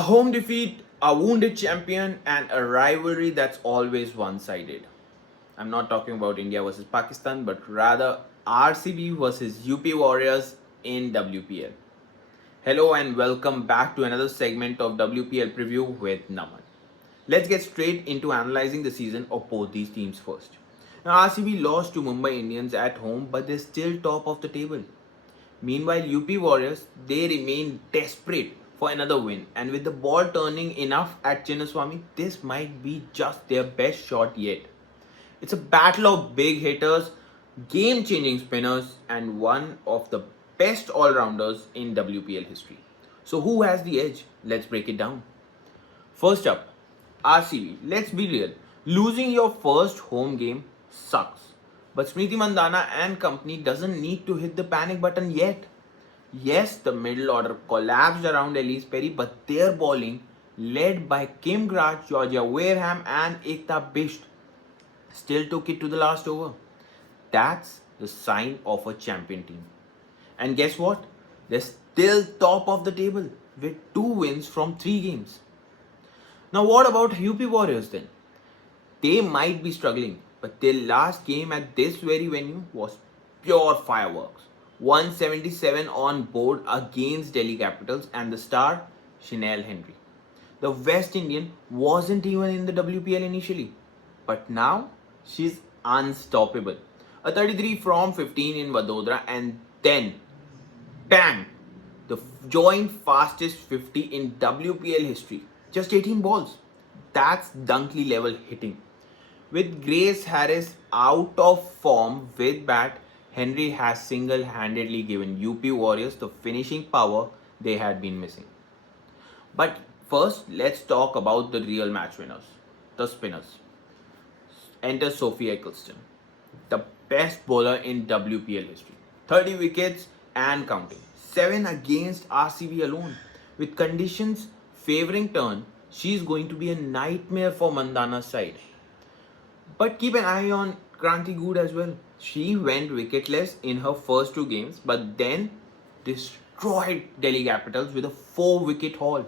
A home defeat, a wounded champion, and a rivalry that's always one sided. I'm not talking about India versus Pakistan, but rather RCB versus UP Warriors in WPL. Hello and welcome back to another segment of WPL Preview with Naman. Let's get straight into analyzing the season of both these teams first. Now, RCB lost to Mumbai Indians at home, but they're still top of the table. Meanwhile, UP Warriors, they remain desperate for another win, and with the ball turning enough at Chinnaswamy, this might be just their best shot yet. It's a battle of big hitters, game changing spinners, and one of the best all rounders in WPL history. So, who has the edge? Let's break it down. First up, RCB. Let's be real. Losing your first home game sucks. But Smriti Mandhana and company doesn't need to hit the panic button yet. Yes, the middle order collapsed around Elise Perry, but their bowling, led by Kim Grach, Georgia Wareham, and Ekta Bisht, still took it to the last over. That's the sign of a champion team. And guess what? They're still top of the table with 2 wins from 3 games. Now, what about UP Warriors then? They might be struggling, but their last game at this very venue was pure fireworks. 177 on board against Delhi Capitals and the star Chanel Henry. The West Indian wasn't even in the WPL initially, but now she's unstoppable. A 33 from 15 in Vadodara, and then bang, the joint fastest 50 in WPL history. Just 18 balls. That's Dunkley level hitting. With Grace Harris out of form with bat, Henry has single-handedly given UP Warriors the finishing power they had been missing. But first, let's talk about the real match winners, the spinners. Enter Sophie Eccleston, the best bowler in WPL history. 30 wickets and counting. 7 against RCB alone. With conditions favoring turn, she's going to be a nightmare for Mandhana's side. But keep an eye on Kranti Good as well. She went wicketless in her first 2 games, but then destroyed Delhi Capitals with a 4-wicket haul.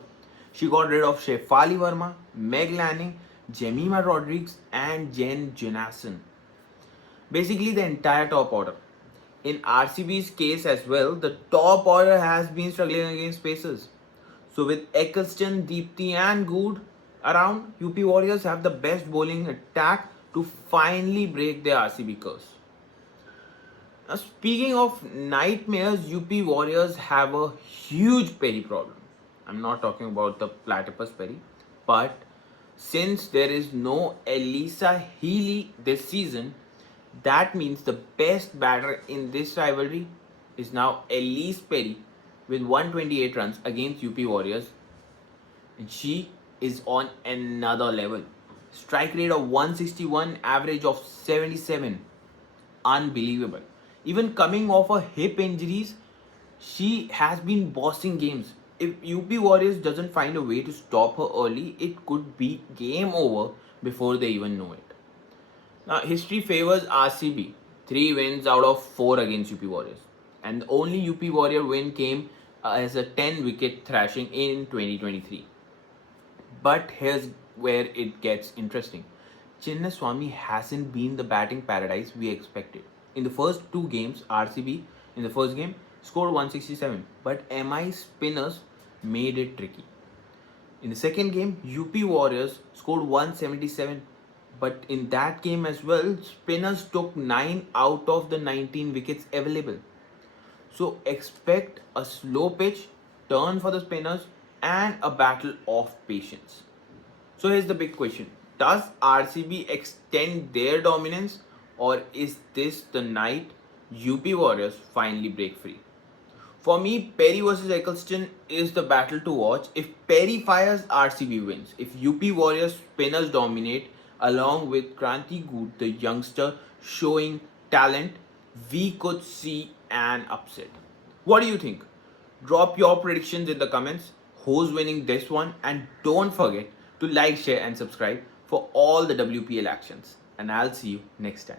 She got rid of Shefali Verma, Meg Lanning, Jemima Rodriguez, and Jen Jonassen. Basically, the entire top order. In RCB's case as well, the top order has been struggling against pacers. So with Eccleston, Deepthi, and Good around, UP Warriors have the best bowling attack to finally break their RCB curse. Now, speaking of nightmares, UP Warriors have a huge Perry problem. I'm not talking about the platypus Perry, but since there is no Elisa Healy this season, that means the best batter in this rivalry is now Elise Perry with 128 runs against UP Warriors, and she is on another level. Strike rate of 161, average of 77. Unbelievable. Even coming off her hip injuries, she has been bossing games. If UP Warriors doesn't find a way to stop her early, it could be game over before they even know it. Now, history favors RCB. 3 wins out of 4 against UP Warriors. And the only UP Warrior win came as a 10-wicket thrashing in 2023. But here's where it gets interesting. Chinnaswamy hasn't been the batting paradise we expected. In the first 2 games, RCB in the first game scored 167, but MI spinners made it tricky. In the second game, UP Warriors scored 177, but in that game as well, spinners took 9 out of the 19 wickets available. So expect a slow pitch, turn for the spinners, and a battle of patience. So here's the big question. Does RCB extend their dominance, or is this the night UP Warriors finally break free? For me, Perry versus Eccleston is the battle to watch. If Perry fires, RCB wins. If UP Warriors spinners dominate, along with Kranti Good, the youngster showing talent, we could see an upset. What do you think? Drop your predictions in the comments. Who's winning this one? And don't forget to like, share, and subscribe for all the WPL actions. And I'll see you next time.